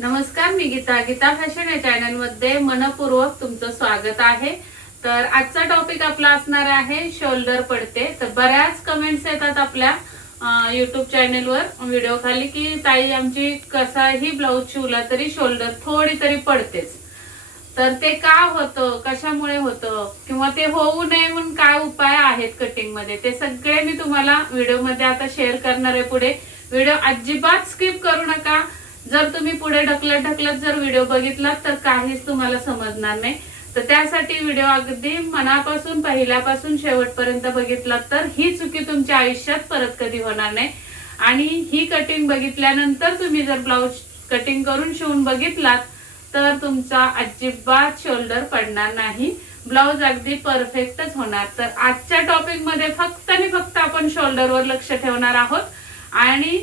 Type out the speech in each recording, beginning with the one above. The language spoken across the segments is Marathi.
नमस्कार, मी गीता फॅशन या चॅनल मध्ये मनपूर्वक तुमचं स्वागत आहे। तर आजचा टॉपिक आपला असणार आहे शोल्डर पडते। तर बऱ्याच कमेंट्स येतात आपल्या YouTube चॅनलवर व्हिडिओ खाली की ताई आमची कसाही ब्लाउज शिवला तरी शोल्डर थोडी तरी पडतेच। तर ते का होतं, कशामुळे होतं किंवा ते होऊ नये म्हणून काय उपाय आहेत कटिंग मध्ये, ते सगळे मी तुम्हाला व्हिडिओ मध्ये आता शेअर करणार आहे। पुढे व्हिडिओ अजिबात स्किप करू नका। जर तुम्ही पुढे ढकलत जर व्हिडिओ बघितला तर काहीच तुम्हाला समजणार नाही। तर त्यासाठी व्हिडिओ अगदी मनापासून पहिल्यापासून शेवटपर्यंत बघितला तर ही चुकी तुमच्या आयुष्यात परत कधी होणार नाही। आणि ही कटिंग बघितल्यानंतर तुम्ही जर ब्लाउज कटिंग करून शिवून बघितलात तर तुमचा अजिबात शोल्डर पडणार नाही, ब्लाउज अगदी परफेक्टच होणार। तर आजच्या टॉपिक मध्ये फक्त आणि फक्त आपण शोल्डरवर लक्ष ठेवणार आहोत आणि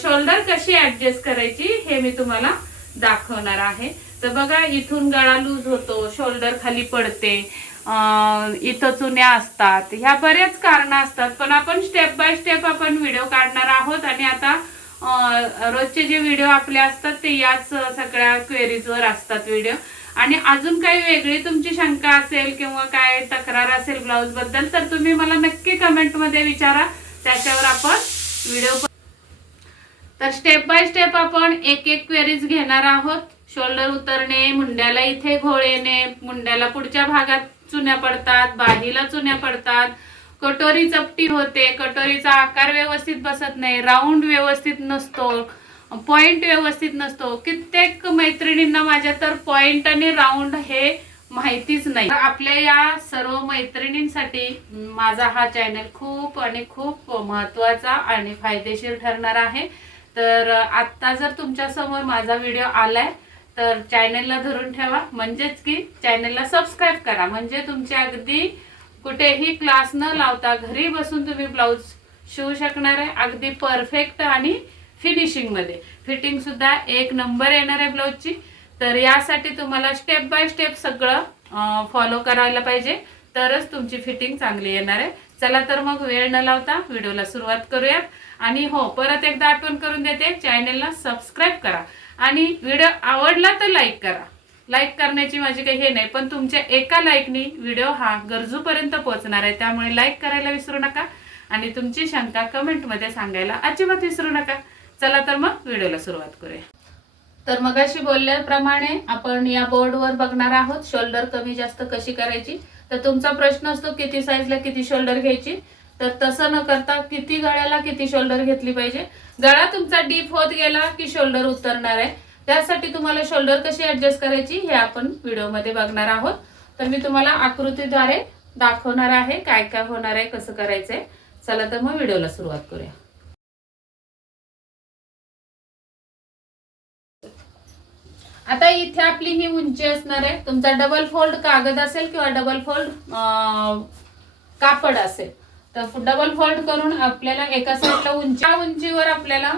शोल्डर कशी ऍडजस्ट करायची हे मी तुम्हाला दाखवणार आहे। तर बघा, इथून गळा लूज होतो, शोल्डर खाली पडते, इथं चुन्या असतात, ह्या बरेच कारण असतात। पण आपण स्टेप बाय स्टेप आपण व्हिडिओ काढणार आहोत आणि आता रोजचे जे व्हिडिओ आपले असतात ते याच सगळ्या क्वेरीजवर असतात व्हिडिओ। आणि अजून काही वेगळी तुमची शंका असेल किंवा काय तक्रार असेल ब्लाउज बद्दल तर तुम्ही मला नक्की कमेंट मध्ये विचारा, त्याच्यावर आपण व्हिडिओ। तर स्टेप बाय स्टेप आपण एक एक क्वेरीज घेणार आहोत। शोल्डर उतरणे, मुंड्याला इथे घोळ येणे, मुंड्याला पुढच्या भागात चुन्या पडतात, बाहीला चुन्या पडतात, कटोरी चपटी होते, कटोरीचा आकार व्यवस्थित बसत नाही, राऊंड व्यवस्थित नसतो, पॉइंट व्यवस्थित नसतो। कित्येक मैत्रिणींना माझ्या तर पॉइंट आणि राऊंड हे माहितीच नाही। आपल्या या सर्व मैत्रिणींसाठी माझा हा चॅनल खूप आणि खूप महत्त्वाचा आणि फायदेशीर ठरणार आहे। तर आता जर तुमच्या समोर माझा व्हिडिओ आलाय तर चॅनलला धरून ठेवा, म्हणजेच की चॅनलला सबस्क्राइब करा, म्हणजे तुमचे अगदी कुठेही क्लास न लावता घरी बसून तुम्ही ब्लाउज शिवू शकणार आहे, अगदी परफेक्ट आणि फिनिशिंग मध्ये। फिटिंग सुद्धा एक नंबर येणार आहे ब्लाउजची। तर यासाठी तुम्हाला स्टेप बाय स्टेप सगळं फॉलो करायला पाहिजे, तरच तुमची फिटिंग चांगली येणार आहे। चला तर मग वेळ न लावता व्हिडिओला सुरुवात करूयात। आणि हो, परत एकदा आठवण करून देते, चॅनलला सबस्क्राइब करा आणि व्हिडिओ आवडला तर लाईक करा। लाईक करण्याची माझी काही हे नाही, पण तुमच्या एका लाईकनी व्हिडिओ हा गरजूपर्यंत पोहोचणार आहे, त्यामुळे लाईक करायला विसरू नका आणि तुमची शंका कमेंट मध्ये सांगायला अजिबात विसरू नका। चला तर मग व्हिडिओला सुरुवात करूया। तर मगाशी बोलल्याप्रमाणे आपण या बोर्डवर बघणार आहोत शोल्डर कमी जास्त कशी करायची। तर तुमचा प्रश्न असतो किती साईजला किती शोल्डर घ्यायची, तर तसं न करता किती गळ्याला किती शोल्डर घेतली पाहिजे। गळा तुमचा डीप होत गेला की शोल्डर उतरणार आहे, त्यासाठी तुम्हाला शोल्डर कशी ऍडजस्ट करायची हे आपण व्हिडिओ मध्ये बघणार आहोत। तर मी तुम्हाला आकृतीद्वारे दाखवणार आहे काय काय होणार आहे, कसं करायचंय। चला तर मग व्हिडिओला सुरुवात करूया। आता इथे आपली ही उंची असणार आहे, तुमचा डबल फोल्ड कागद असेल किंवा डबल फोल्ड कापड असेल तर डबल फोल्ड करून आपल्याला एका साईडला उंचीवर आपल्याला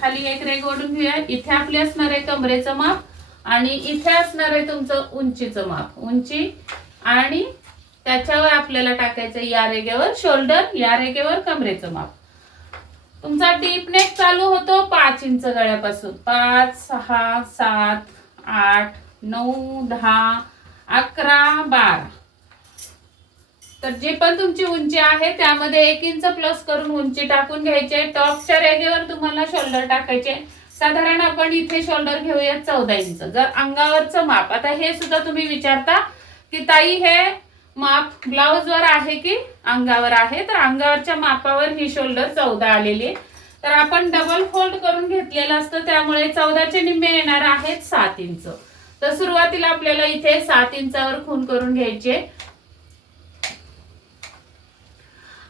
खाली एक रेघ ओढून घेऊया। इथे आपली असणार आहे कमरेचं माप आणि इथे असणार आहे तुमचं उंचीचं माप, उंची आणि त्याच्यावर आपल्याला टाकायचं या रेघेवर शोल्डर, या रेघेवर कमरेचं माप। तुमचा डीप नेक चालू होतो 5 इंच गळ्यापासून, 5, 6, 7, 8, 9, 10, 11, 12। तर जी पण तुमची उंची आहे त्यामध्ये 1 इंच प्लस करून उंची टाकून घ्यायची। टॉपच्या रेघेवर तुम्हाला शोल्डर टाकायचे। साधारण आपण इथे शोल्डर घेऊया 14 इंच। जर अंगावरचं माप, आता हे सुद्धा तुम्ही विचारता की ताई हे माप ब्लाउज वर आहे की अंगावर आहे, तर अंगावरच्या मापावर ही शोल्डर 14 आलेली आहे। तर आपण डबल फोल्ड करून घेतलेलं असतं, त्यामुळे 14चे निम्मे येणार आहेत 7 इंच। तर सुरुवातीला आपल्याला इथे 7 इंचावर खूण करून घ्यायचे।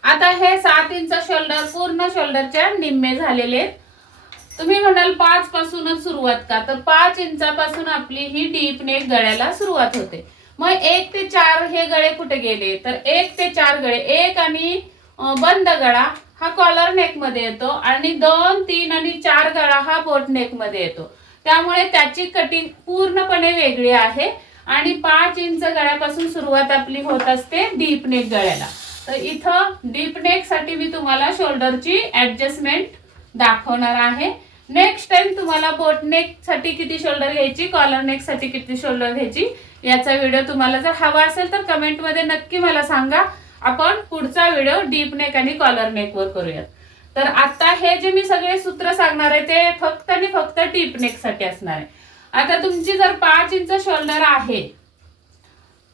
आता हे 7 इंच शोल्डर पूर्ण शोल्डरच्या निम्मे झालेले आहेत। तुम्ही म्हणाल 5 पासूनच सुरुवात का, तर 5 इंचापासून आपली ही डीप नेक गळ्याला सुरुवात होते। मग 1 ते 4 हे गळे कुठे गेले, तर 1 ते 4 गळे, 1 आणि बंद गळा हा कॉलर नेक मध्ये येतो आणि 2, 3 आणि 4 गळा हा बोट नेक मध्ये येतो, त्यामुळे त्याची कटिंग पूर्णपणे वेगळी आहे। आणि 5 इंच गळ्यापासून सुरुवात आपली होत असते डीप नेक गळ्याला। तर इथं डीप नेक साठी मी तुम्हाला शोल्डरची ऍडजस्टमेंट दाखवणार आहे। नेक्स्ट टाइम तुम्हाला बोट नेक साठी किती शोल्डर घ्यायची, कॉलर नेक साठी किती शोल्डर घ्यायची याचा व्हिडिओ तुम्हाला जर हवा असेल तर कमेंट मध्ये नक्की मला सांगा. आपण पुढचा व्हिडिओ डीप नेक आणि कॉलर नेक वर करूयात. तर आता हे जे मी सगळे सूत्र सांगणार आहे ते फक्त आणि फक्त डीप नेक साठी असणार आहे. आता तुमची जर 5 इंच शोल्डर आहे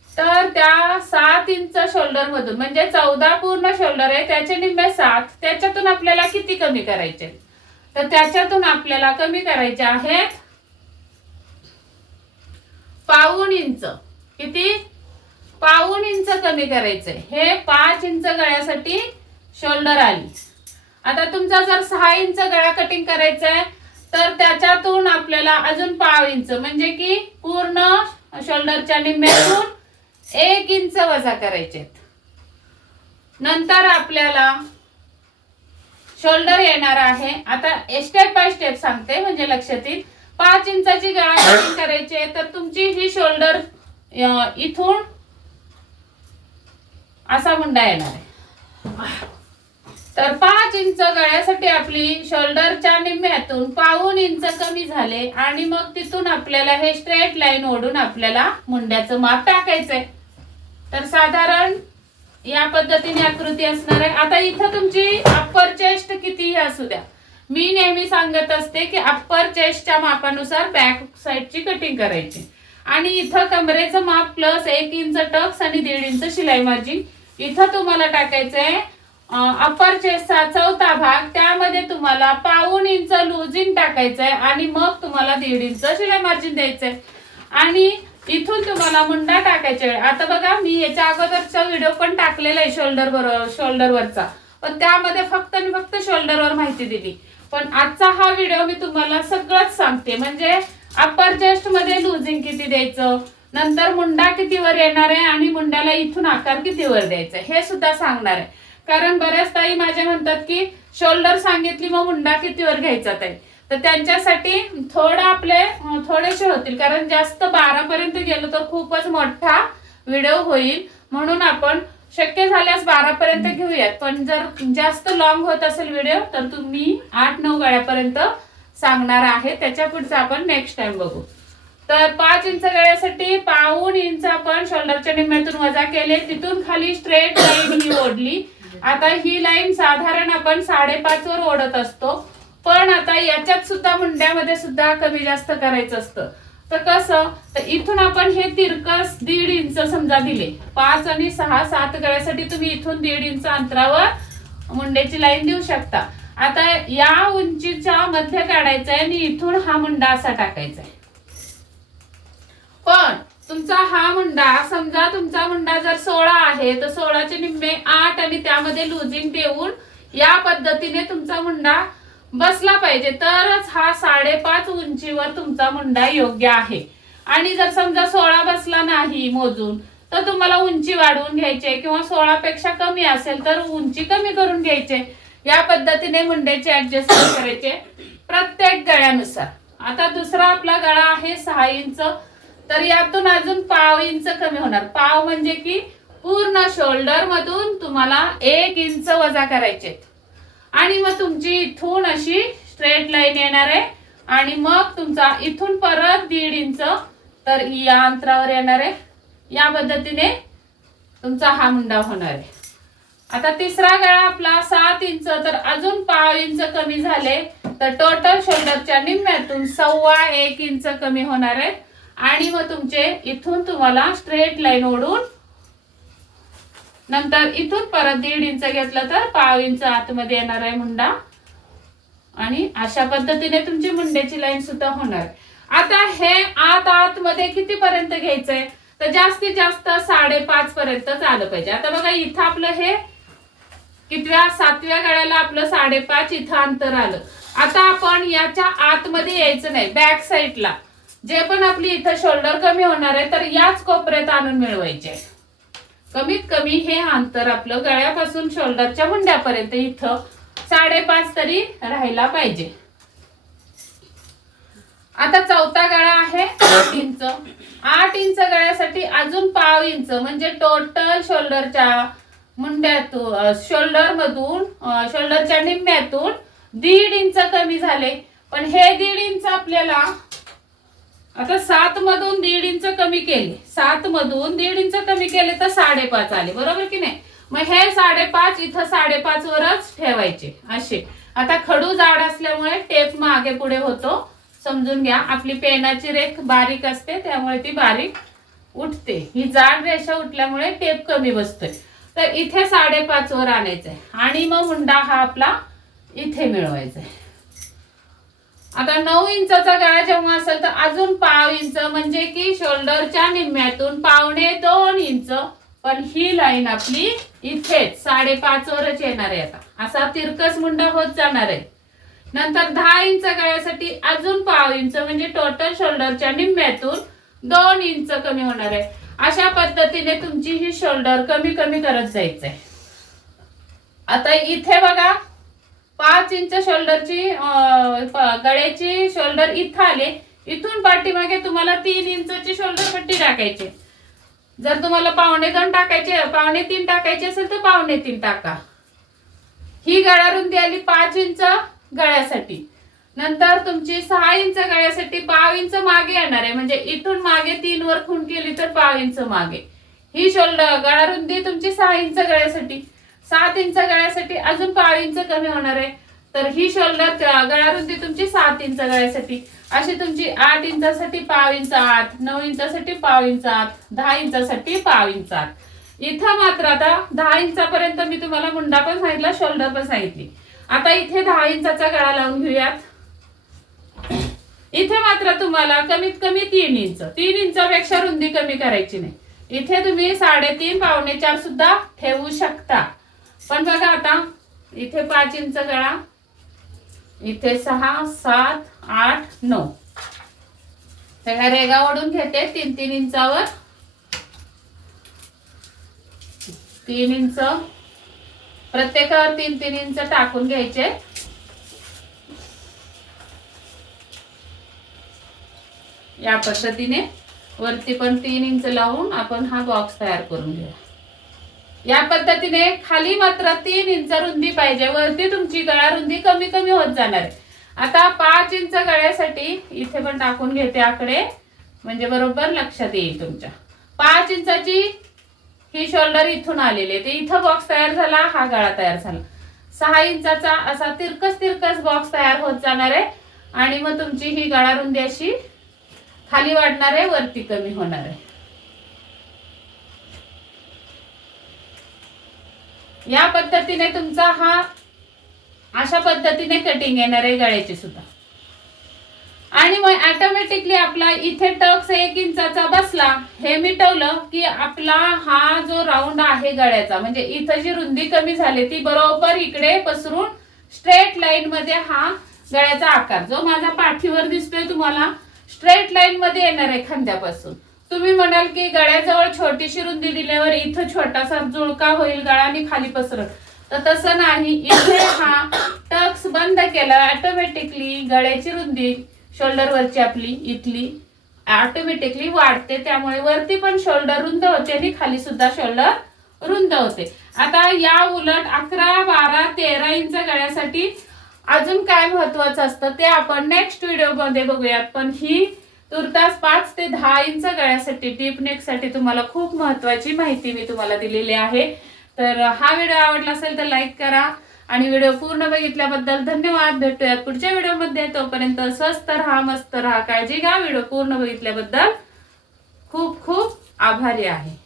तर त्या 7 इंच शोल्डर मधून म्हणजे 14 पूर्ण शोल्डर आहे त्याचे निम्मे 7, त्याच्यातून आपल्याला किती कमी करायचे, तर त्याच्यातून आपल्याला कमी करायचे आहेत पाऊण इंच. किती? पाऊण इंच कमी करायचंय. हे 5 इंच गळ्यासाठी शोल्डर आली. आता तुमचा जर 6 इंच गळा कटिंग करायचा आहे तर त्याच्यातून आपल्याला अजून पाव इंच म्हणजे की पूर्ण शोल्डरच्या निम्म्यातून 1 इंच वजा करायचे. नंतर आपल्याला शोल्डर येणार आहे. आता स्टेप बाय स्टेप सांगते म्हणजे लक्षात येईल. 5 इंचाची गळा कटिंग करायची तर तुमची ही शोल्डर इथून असा मुंडा येणार आहे. तर 5 इंच गळ्यासाठी आपली शोल्डरच्या निम्म्यातून पाऊण इंच कमी झाले आणि मग तिथून आपल्याला हे स्ट्रेट लाईन ओढून आपल्याला मुंड्याचं माप टाकायचंय. तर साधारण या पद्धतीने आकृती असणार आहे. आता इथं तुमची अप्पर चेस्ट कितीही असू द्या, मी नेहमी सांगत असते की अप्पर चेस्टच्या मापानुसार बॅक साईडची कटिंग करायची आणि इथं कमरेचं माप प्लस 1 इंच टक्स आणि 1.5 इंच शिलाई मार्जिन इथं तुम्हाला टाकायचंय. अप्पर चेस्टचा चौथा भाग त्यामध्ये तुम्हाला पाऊण इंच लूजिंग टाकायचंय आणि मग तुम्हाला 1.5 इंच शिलाई मार्जिन द्यायचंय आणि इथून तुम्हाला मुंडा टाकायचा. आता बघा मी याच्या अगोदरचा व्हिडिओ पण टाकलेला आहे शोल्डरवरचा, पण त्यामध्ये फक्त आणि फक्त शोल्डरवर माहिती दिली. पण आजचा हा व्हिडिओ मी तुम्हाला सगळंच सांगते म्हणजे अप्पर चेस्ट मध्ये लूजिंग किती द्यायचं, नंतर मुंडा किती वर येणार आहे आणि मुंड्याला इथून आकार किती वर द्यायचा हे सुद्धा सांगणार आहे. कारण बऱ्याच ताई माझ्या म्हणतात की शोल्डर सांगितली मग मुंडा किती वर घ्यायचा ताई, तर त्यांच्यासाठी थोडं आपले थोडेसे होतील कारण जास्त 12 पर्यंत गेलो तर खूपच मोठा व्हिडिओ होईल. म्हणून आपण शक्य झाल्यास 12 पर्यंत घेऊयात, पण जर जास्त लॉंग होत असेल व्हिडिओ तर तुम्ही 8-9 गळ्यापर्यंत सांगणार आहे. त्याच्या पुढचं आपण नेक्स्ट टाइम बघू. तर 5 इंच गळ्यासाठी पाऊण इंच आपण शोल्डरच्या निम्म्यातून वजा केले, तिथून खाली स्ट्रेट लाईन ही ओढली. आता ही लाईन साधारण आपण 5.5 वर ओढत असतो, पण आता याच्यात सुद्धा मुंड्यामध्ये सुद्धा कमी जास्त करायचं असतं. तर कसं, तर इथून आपण हे तिरकस 1.5 इंच समजा दिले, 5 आणि 6 7 गळ्यासाठी तुम्ही इथून 1.5 इंच अंतरावर मुंड्याची लाईन देऊ शकता. आता या उंचीच्या मध्य काढायचा आहे आणि इथून हा मुंडा असा टाकायचा आहे. पण तुमचा हा मुंडा समजा तुमचा मुंडा जर 16 आहे तर 16चे निम्मे 8 आणि त्यामध्ये लूजिंग देऊन या पद्धतीने तुमचा मुंडा बसला पाहिजे, तरच हा 5.5 उंचीवर तुमचा मुंडा योग्य आहे. आणि जर समजा 16 बसला नाही मोजून तर तुम्हाला उंची वाढवून घ्यायची किंवा 16 पेक्षा कमी असेल तर उंची कमी करून घ्यायची. या पद्धतीने मुंड्याचे ऍडजस्टमेंट करायचे प्रत्येक गळ्यानुसार. आता दुसरा आपला गळा आहे 6 इंच, तर यातून अजून पाव इंच कमी होणार. पाव म्हणजे की पूर्ण शोल्डर मधून तुम्हाला 1 इंच वजा करायचे आणि मग तुमची इथून अशी स्ट्रेट लाईन येणार आहे आणि मग तुमचा इथून परत 1.5 इंच तर या अंतरावर येणार आहे. या पद्धतीने तुमचा हा मुंडा होणार आहे. आता तिसरा गळा आपला 7 इंच, तर अजून पाव इंच कमी झाले तर टोटल शोल्डरच्या निम्म्यातून 1.25 इंच कमी होणार आहे आणि मग तुमचे इथून तुम्हाला स्ट्रेट लाईन ओढून नंतर इथून परत 1.5 इंच घेतलं तर पाव इंच आतमध्ये येणार आहे मुंडा आणि अशा पद्धतीने तुमची मुंड्याची लाईन सुद्धा होणार. आता हे आतमध्ये किती पर्यंत घ्यायचंय, तर जास्तीत जास्त 5.5 पर्यंतच आलं पाहिजे. आता बघा इथं आपलं हे कितव्या 7व्या गळ्याला आपलं 5.5 इथं अंतर आलं. आता आपण याच्या आतमध्ये यायचं नाही, बॅक साईडला जे पण आपली इथं शोल्डर कमी होणार आहे तर याच कोपऱ्यात आणून मिळवायचे. कमीत कमी हे अंतर आपलं गळ्यापासून शोल्डरच्या मुंड्यापर्यंत इथं 5.5 तरी राहायला पाहिजे. आता चौथा गळा आहे 8 इंच. 8 इंच गळ्यासाठी अजून पाव इंच म्हणजे टोटल शोल्डरच्या मुंड्यातून शोल्डरच्या निम्म्यातून 1.5 इंच कमी झाले. पण हे 1.5 इंच आपल्याला आता 7 मधून 1.5 इंच कमी केले, 7 मधून 1.5 इंच कमी केले तर 5.5 आले, बरोबर की नाही? मग हे 5.5 इथं 5.5 वरच ठेवायचे असे. आता खडू जाड असल्यामुळे टेप मागे पुढे होतो, समजून घ्या. आपली पेनाची रेख बारीक असते त्यामुळे ती बारीक उठते, ही जाड रेषा उठल्यामुळे टेप कमी बसतोय. तर इथे 5.5 वर आणायचंय आणि मग मुंडा हा आपला इथे मिळवायचा आहे. आता 9 इंचाचा गळा जेव्हा असेल तर अजून 1/2 इंच म्हणजे की शोल्डरच्या निम्म्यातून 1.25-2 इंच, पण ही लाईन आपली इथेच 5.5 वरच येणार आहे. आता असा तिरकस मुंडा होत जाणार आहे. नंतर 10 इंच गळ्यासाठी अजून 1/2 इंच म्हणजे टोटल शोल्डरच्या निम्म्यातून 2 इंच कमी होणार आहे. अशा पद्धतीने तुमची ही शोल्डर कमी कमी करत जायचंय. आता इथे बघा 5 इंच शोल्डरची गळ्याची शोल्डर इथं आले, इथून पाठीमागे तुम्हाला 3 इंचची शोल्डर पट्टी टाकायची. जर तुम्हाला 2.25 टाकायचे, 2.25 टाकायचे असेल तर 2.25 टाका. ही गळा रुंदी आली 5 इंच गळ्यासाठी. नंतर तुमची 6 इंच गळ्यासाठी 1/2 इंच मागे येणार आहे, म्हणजे इथून मागे 3 वर खूण केली तर 1/2 इंच मागे. ही शोल्डर गळा रुंदी तुमची 6 इंच गळ्यासाठी. 7 इंच गळ्यासाठी अजून 1/2 इंच कमी होणार आहे, तर ही शोल्डर गळा रुंदी तुमची 7 इंच गळ्यासाठी. अशी तुमची 8 इंचासाठी 1/2 इंच आत, 9 इंचासाठी 1/2 इंच आत, 10 इंचासाठी 1/2 इंच आत. इथं मात्र आता 10 इंचापर्यंत मी तुम्हाला मुंडा पण सांगितला, शोल्डर पण सांगितली. आता इथे 10 इंचाचा गळा लावून घेऊयात. इथे मात्र तुम्हाला कमीत कमी 3 इंच, 3 इंचापेक्षा रुंदी कमी करायची नाही. इथे तुम्ही 3.5 4 सुद्धा ठेवू शकता. पण बघा आता इथे 5 इंच गळा, इथे 6 7 8 9, ह्या रेगा ओढून घेते 3-3 इंचावर. 3 इंच प्रत्येकावर 3-3 इंच टाकून घ्यायचे. या पद्धतीने वरती पण 3 इंच लावून आपण हा बॉक्स तयार करून घेऊया. या पद्धतीने खाली मात्र 3 इंच रुंदी पाहिजे, वरती तुमची गळा रुंदी कमी कमी होत जाणार आहे. आता 5 इंच गळ्यासाठी इथे पण टाकून घेते आकडे, म्हणजे बरोबर लक्षात येईल तुमच्या. 5 इंचाची ही शोल्डर इथून आलेली आहे, ते इथं बॉक्स तयार झाला, हा गळा तयार झाला. 6 इंचाचा असा तिरकस बॉक्स तयार होत जाणार आहे आणि मग तुमची ही गळा रुंदी अशी खाली वाढणार आहे, वरती कमी होणार आहे. या पद्धतीने तुमचा हा अशा पद्धतीने कटिंग येणार आहे गळ्याची सुद्धा. आणि मग ऑटोमॅटिकली आपला इथे टक्स 1 इंचाचा बसला, हे मिटवलं की आपला हा जो राऊंड आहे गळ्याचा, म्हणजे इथं जी रुंदी कमी झाली ती बरोबर इकडे पसरून स्ट्रेट लाईन मध्ये हा गळ्याचा आकार जो माझ्या पाठीवर दिसतोय तुम्हाला स्ट्रेट लाईन मध्ये येणार आहे खांद्यापासून. तुम्ही म्हणाल की गळ्याजवळ छोटीशी रुंदी दिल्यावर इथं छोटासा जुळका होईल गळा आणि खाली पसरत, तर तसं नाही. इथे हा टक्स बंद केला, ऑटोमॅटिकली गळ्याची रुंदी शोल्डर वरची आपली इथली ऑटोमॅटिकली वाढते, त्यामुळे वरती पण शोल्डर रुंद होते आणि खाली सुद्धा शोल्डर रुंद होते. आता या उलट 11 12 13 इंच गळ्यासाठी अजून काय महत्वाचं असतं ते आपण नेक्स्ट व्हिडिओ मध्ये बघूयात. पण ही तुर्तास 5 ते 10 इंच गळ्यासाठी डीप नेक साठी तुम्हाला खूप महत्वाची माहिती मी तुम्हाला दिलेली आहे. तर हा व्हिडिओ आवडला असेल तर लाईक करा आणि व्हिडिओ पूर्ण बघितल्याबद्दल धन्यवाद. भेटूयात पुढच्या व्हिडिओ मध्ये, तोपर्यंत स्वस्त राहा, मस्त राहा, काळजी घ्या. व्हिडिओ पूर्ण बघितल्याबद्दल खूप खूप आभारी आहे.